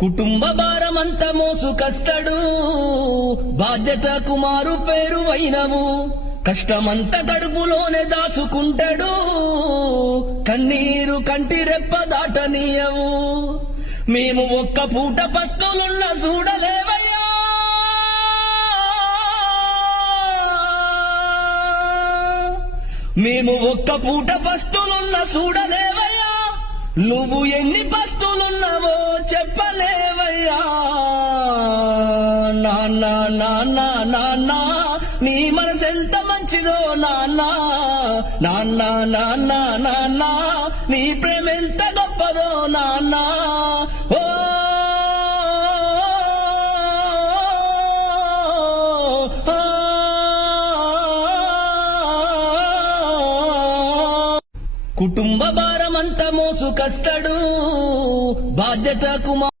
కుటుంబ భారమంత మోసుకస్తడు, బాధ్యతకు మారు పేరు అయినవు. కష్టమంత కడుపులోనే దాసుకుంటాడు, కన్నీరు కంటి రెప్ప దాటనీయవు. మేము ఒక్క పూట పస్తులున్న చూడలేవయ్యా, మేము ఒక్క పూట పస్తులున్న చూడలేవయ్యా. నువ్వు ఎన్ని పస్తులున్నావో చెప్పలేవయ్యా. నాన్న నాన్న నాన్న నీ మనసెంత మంచిదో నాన్న, నాన్న నాన్న నాన్న నీ ప్రేమ ఎంత గొప్పదో నాన్న. ఓ కుటుంబ భారమంత మోసుకస్తడు, బాధ్యతకు